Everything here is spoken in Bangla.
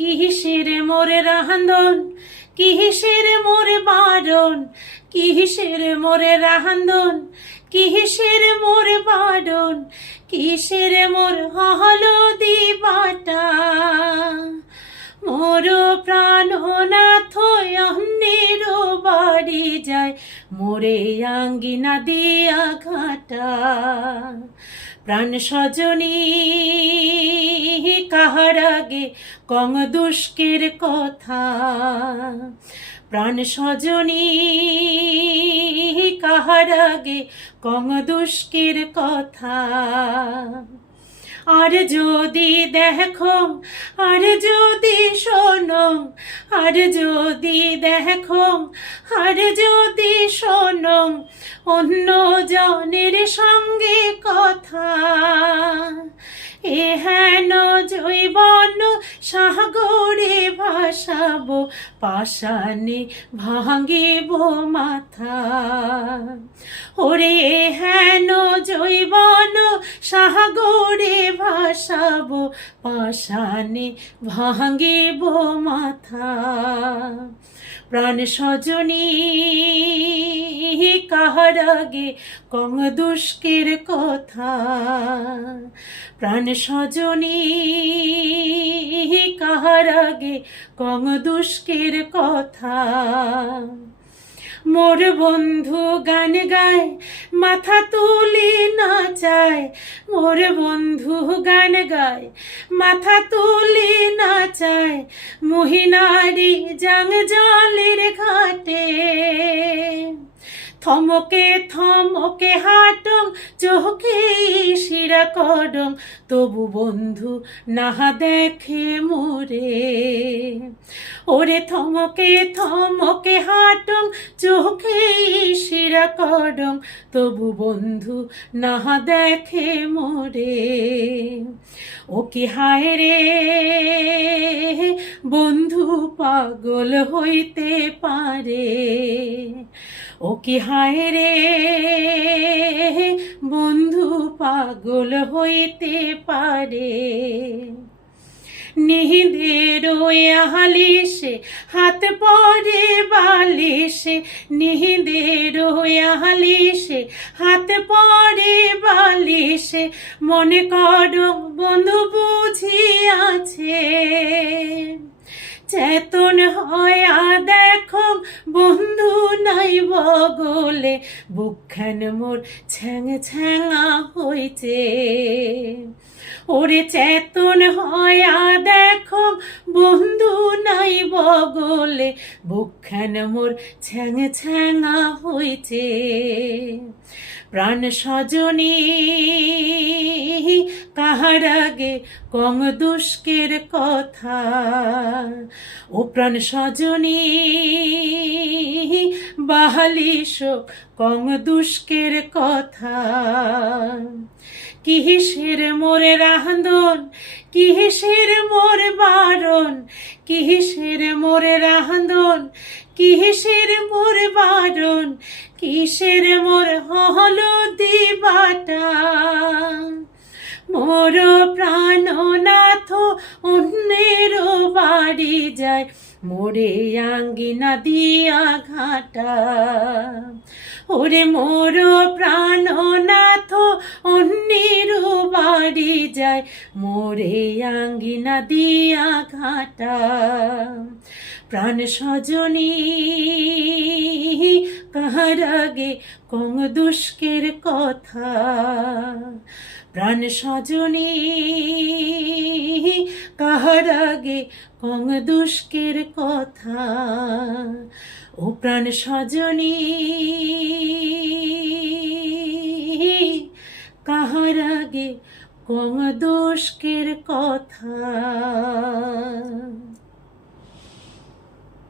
কিসের মোরে রাহান্দন কিসের মোরে বারণ কিসের মোরে রাহান্দন কিসের মোরে বারণ কিসের মোর হলদি বাটা? মোর প্রাণ প্রাণনাথ অন্যের বাড়ি যায়। মোরে আঙ্গিনা দিয়া ঘাটা, প্রাণ সজনী কাহার আগে কং দুষ্কের কথা। প্রাণ সজনী কাহার আগে কং দুষ্কের কথা। আর যদি দেখো, আর যদি শোনো, আর যদি দেখো, আর যদি অন্য জনের সঙ্গে কথা। এ হেন জৈবন সাগরে ভাসাবো পাশানে ভাঙিব মাথা। ওরে এহেন হেন জৈবন সাগরে ভাসাবো পাশানে ভাঙিব মাথা। প্রাণ সজনী, কাহার আগে কং দুষ্কের কথা? প্রাণ সজনী, কাহার আগে কং দুষ্কের কথা? মোর বন্ধু গান গায়, মাথা তুলি নাচায় মোর বন্ধু গান গায়, মাথা তুলি নাচায় মহিনারি জাং জলের ঘাটে থমকে থমকে হাটং, চোখে শিরা করং তবু বন্ধু, নাহা দেখে মোরে। ওরে থমকে থমকে হাটং, চোখে শিরা করং তবু বন্ধু, নাহা দেখে মোরে। ও কি হায় রে? বন্ধু পাগল হইতে পারে। ও কি হায় রে। বন্ধু পাগল হইতে পারে। নিহিদের হালিসে হাত পরে বালিশে নিহিদের হালিসে হাত পরে বালিশে মনে কর বন্ধু বুঝিয়াছে। চেতন হয়া দেখো বন্ধু নাই বগলে বুকখান মোর ছ্যাং ছ্যাঙা হইছে ওরে চেতন হয়া দেখো, বন্ধু নাই বগলে বুকখান মোর ছ্যাং ছ্যাঙা হইছে প্রাণ সজনী, কাহার আগে কং দুষ্কের কথা? ও প্রাণ সজনী বাহালিস কং দুষ্কের কথা। কিহিসের মোরে রাহন্দন কিহিসের মোর বারণ, কিহিসের মোরে রাহন্দন কিহিসের মোর বারণ, কিসের মোর হলদি বাটা। মোর প্রাণনাথ অন্যের বাড়ি যায় মোরে আঙ্গিনা দিয়া ঘাটা ওরে মোর প্রাণনাথ অন্যের বাড়ি যায়। মোরে আঙ্গিনা দিয়া ঘাটা প্রাণ সজনী কাহার আগে কং দুষ্কের কথা। প্রাণ সজনী কাহার আগে কং দুষ্কের কথা। ও প্রাণ সজনী কাহার আগে কং দুষ্কের কথা।